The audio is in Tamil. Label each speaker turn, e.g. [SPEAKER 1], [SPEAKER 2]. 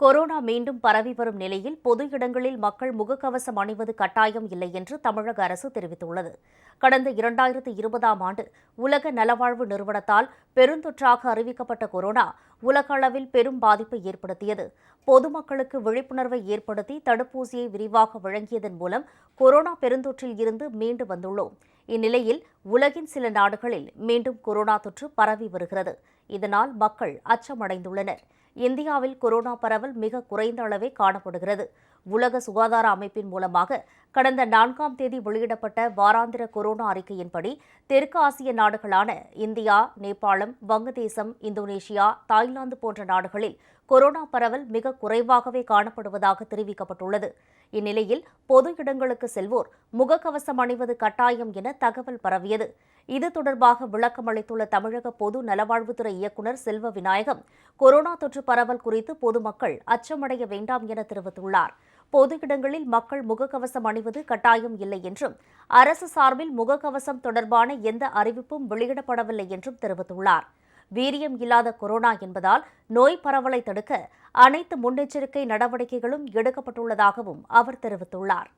[SPEAKER 1] கொரோனா மீண்டும் பரவி வரும் நிலையில் பொது இடங்களில் மக்கள் முகக்கவசம் அணிவது கட்டாயம் இல்லை என்று தமிழக அரசு தெரிவித்துள்ளது. கடந்த இரண்டாயிரத்து இருபதாம் ஆண்டு உலக நலவாழ்வு நிறுவனத்தால் பெருந்தொற்றாக அறிவிக்கப்பட்ட கொரோனா உலக அளவில் பெரும் பாதிப்பை ஏற்படுத்தியது. பொதுமக்களுக்கு விழிப்புணர்வை ஏற்படுத்தி தடுப்பூசியை விரிவாக வழங்கியதன் மூலம் கொரோனா பெருந்தொற்றில் இருந்து மீண்டு வந்துள்ளோம். இந்நிலையில் உலகின் சில நாடுகளில் மீண்டும் கொரோனா தொற்று பரவி வருகிறது. இதனால் மக்கள் அச்சமடைந்துள்ளனர். இந்தியாவில் கொரோனா பரவல் மிக குறைந்த அளவே காணப்படுகிறது. உலக சுகாதார அமைப்பின் மூலமாக கடந்த நான்காம் தேதி வெளியிடப்பட்ட வாராந்திர கொரோனா அறிக்கையின்படி தெற்கு ஆசிய நாடுகளான இந்தியா நேபாளம் வங்கதேசம் இந்தோனேஷியா தாய்லாந்து போன்ற நாடுகளில் கொரோனா பரவல் மிக குறைவாகவே காணப்படுவதாக தெரிவிக்கப்பட்டுள்ளது. இந்நிலையில் பொது இடங்களுக்கு செல்வோர் முகக்கவசம் அணிவது கட்டாயம் என தகவல் பரவியது. இது தொடர்பாக விளக்கம் அளித்துள்ள தமிழக பொது நலவாழ்வுத்துறை இயக்குநர் செல்வ விநாயகம் கொரோனா தொற்று பரவல் குறித்து பொதுமக்கள் அச்சமடைய வேண்டாம் என தெரிவித்துள்ளார். பொது இடங்களில் மக்கள் முகக்கவசம் அணிவது கட்டாயம் இல்லை என்றும் அரசு சார்பில் முகக்கவசம் தொடர்பான எந்த அறிவிப்பும் வெளியிடப்படவில்லை என்றும் தெரிவித்துள்ளார். வீரியம் இல்லாத கொரோனா என்பதால் நோய் பரவலை தடுக்க அனைத்து முன்னெச்சரிக்கை நடவடிக்கைகளும் எடுக்கப்பட்டுள்ளதாகவும் அவர் தெரிவித்துள்ளார்.